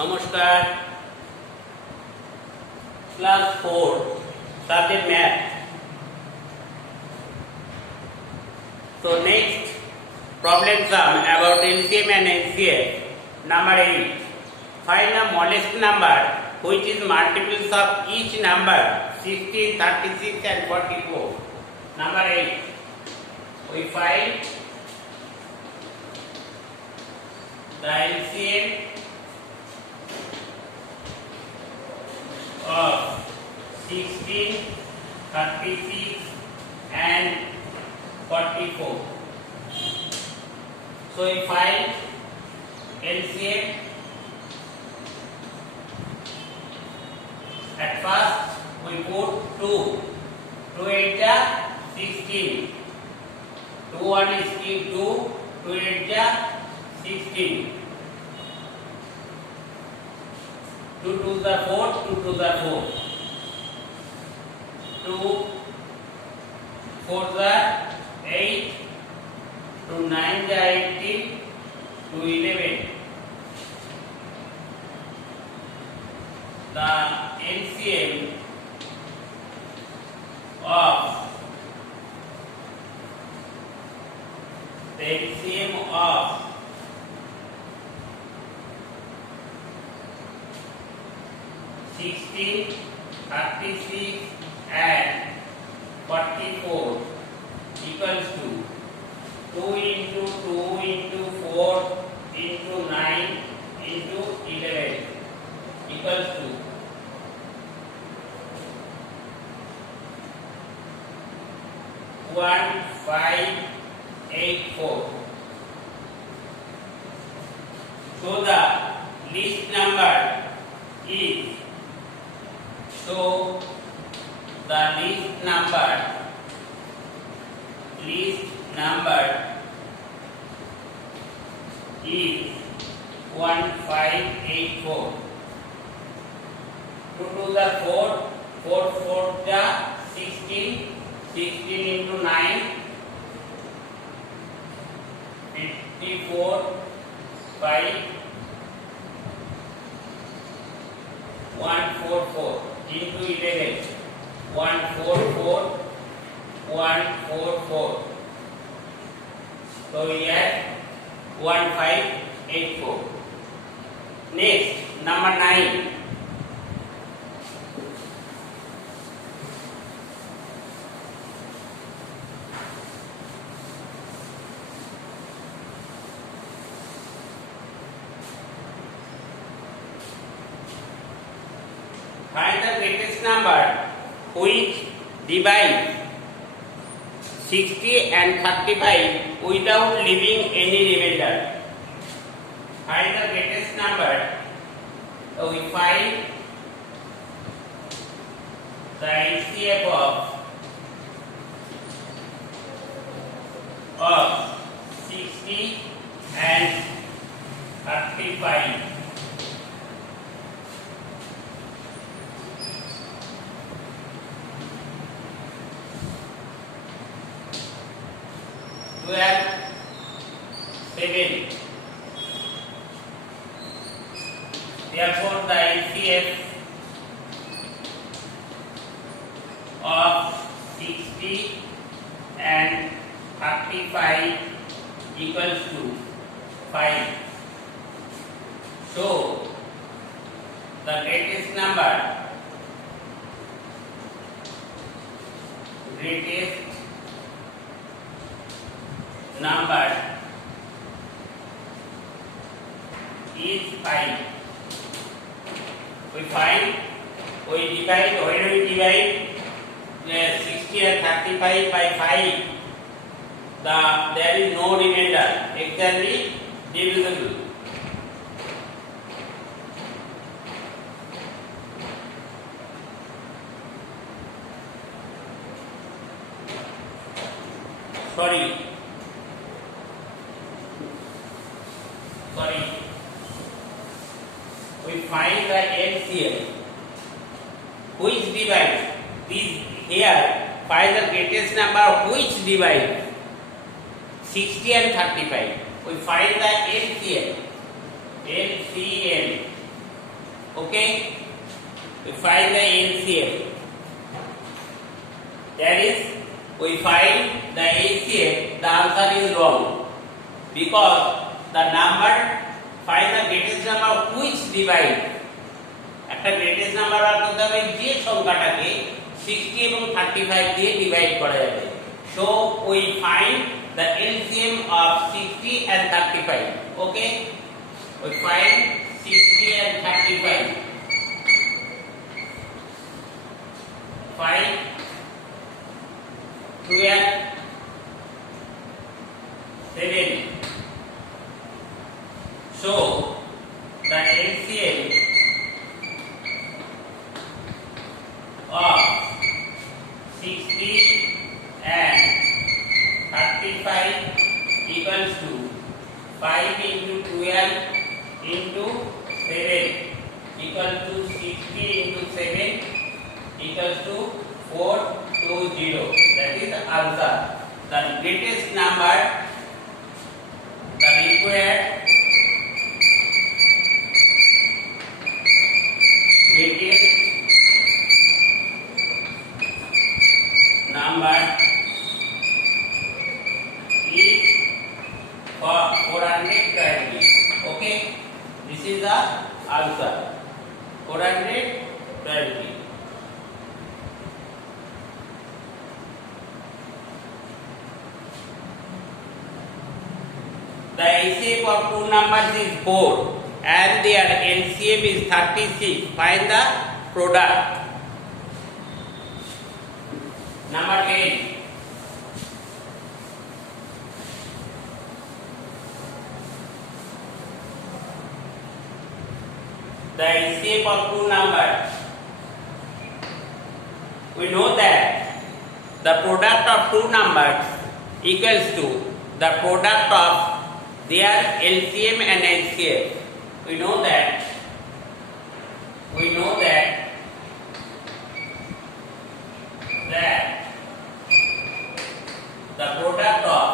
নমস্কার, class 4 subject math. So next problem sum about LCM and NCF. Number 8. Find the smallest number which is multiples of each number 16, 36 and 44. Number 8. We find the LCM of 16, 36 and 44. So we find LCM. At first we put 2. 2 8 ja 16. 2 1 is 2. 2 8 ja 16. 2 to the 4, 2 to the 4. 2 4 the 8, 2 9 the 18, 2 11. The LCM of 16, 36 and 44 equals to 2 into 2 into 4 into 9 into 11 equals to 1584. So the least number is is 1584. 2 to the 4, 4 4 the 16, 16 into 9, 54, 5, 144 into 11, 144, 144. So we have 1584. Next, number 9. Find the greatest number which divides 60 and 35 without leaving any remainder. Find the greatest number. So we find the LCM of 60 and 35. We have 7. Therefore, the LCM of 60 and 35 equals to 5. So, the greatest number is 5. We find, when we divide 60 and 35 by 5, there is no remainder, exactly divisible. Sorry. We find the LCM which divides these here. Find the greatest number which divides 60 and 35. We find the LCM Okay, we find the LCM. That is, we find the LCM. The answer is wrong because the number, find the greatest number which divide. একটা greatest number বার করতে হবে যে সংখ্যাটাকে 60 এবং 35 দিয়ে divide করা যাবে. So we find the LCM of 60 and 35. Okay, we find 60 and 35. Find 12, 7. So the LCM of 60 and 35 equals to 5 into 12 into 7 equals to 60 into 7 equals to 420. That is the answer. The greatest number, the required greatest number is for 420. Okay, this is the answer. 420. The LCM of two numbers is 4 and their LCM is 36. Find the product. Number 10. The LCM of two numbers. We know that the product of two numbers equals to the product of their LCM and LCM. We know that the product of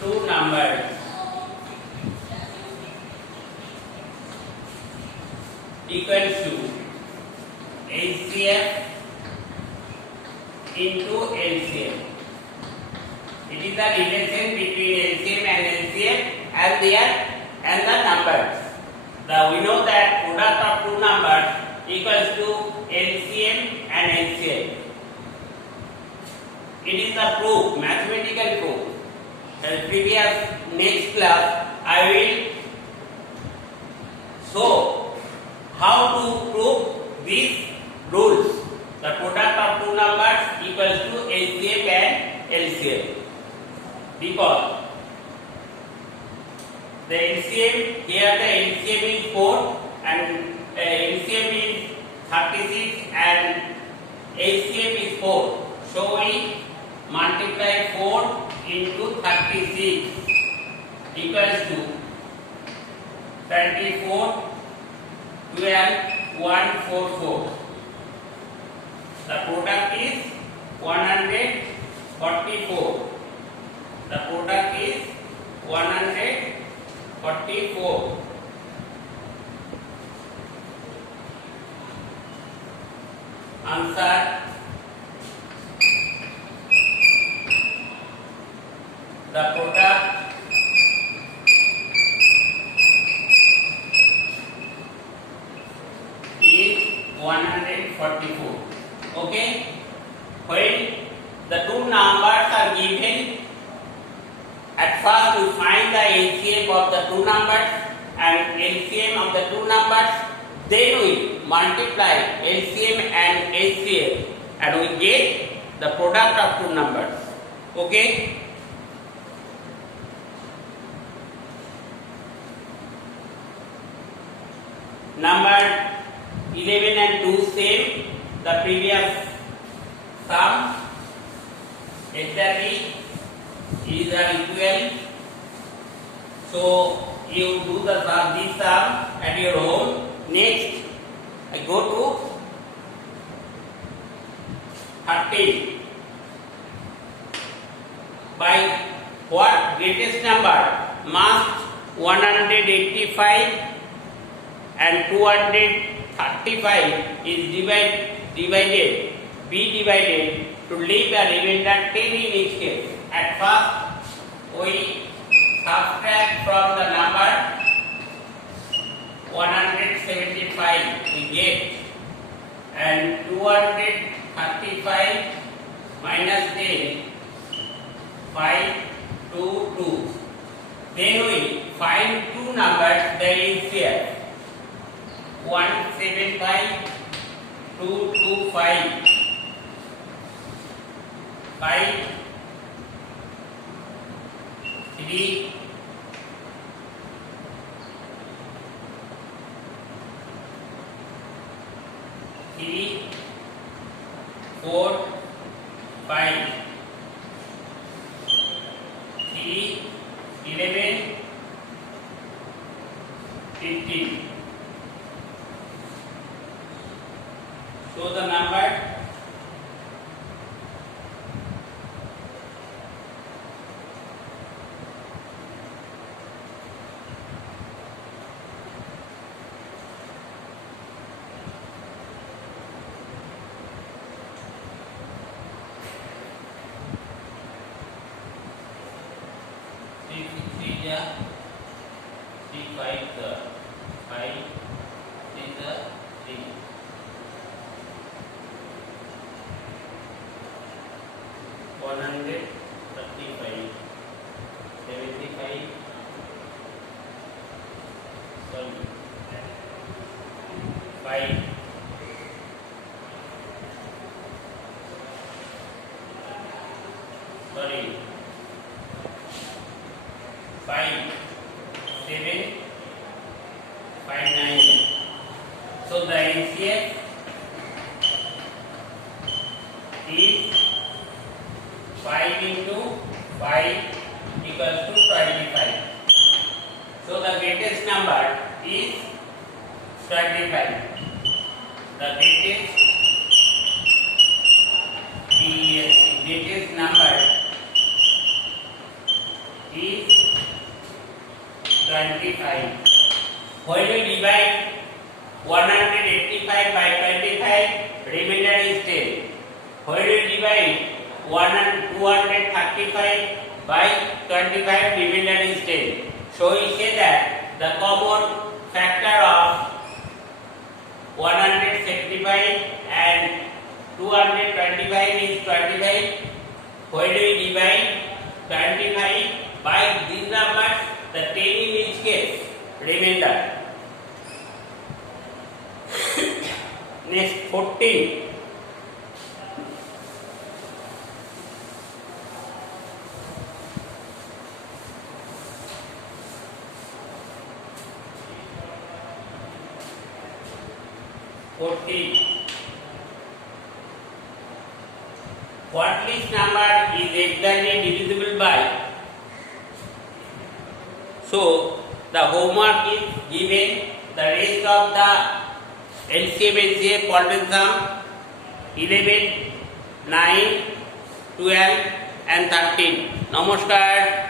two numbers equals to LCM into LCM. It is the relation between LCM and LCM and the numbers. We know that product of two numbers equals to LCM and LCM. It is the proof, mathematical proof. In previous next class, I will show how to prove these rules. The product of two numbers equals to LCM and LCM. Because the LCM, here the LCM is 4 and LCM is 36 and LCM is 4. So we multiply 4 into 36 equals to 24, 12, 144. The product is 144. The product is 144. Answer. The product is 144. Okay. When the two numbers are given, at first we find the LCM of the two numbers and LCM of the two numbers. Then we multiply LCM and LCM and we get the product of two numbers. Okay. Number 11 and 2 same the previous sum. Exactly is equal. So you do this sum at your home. Next, I go to 13 by what greatest number must 185 and 235 is be divided to leave a remainder 10 in each case. At first, we subtract from the number 175 we get, and 235 minus 10, 5, 2, 2. Then we find two numbers that is here, 175, 225, 5, 3, 4, 5, 3, 11, 15. So the number so the NCF is 5 into 5 equals to 25. So the greatest number is 25. The greatest number is 25. When we divide 185 by 25, remainder is 10. When we divide 235 by 25, remainder is 10. So we say that the common factor of 175 and 225 is 25. When we divide 25 by these numbers, the 10 in each case, remainder. Next 14. What this number is exactly divisible by? So the homework is given. The rest of the LCM, NCF, problem sum 11, 9, 12 and 13. Namaskar.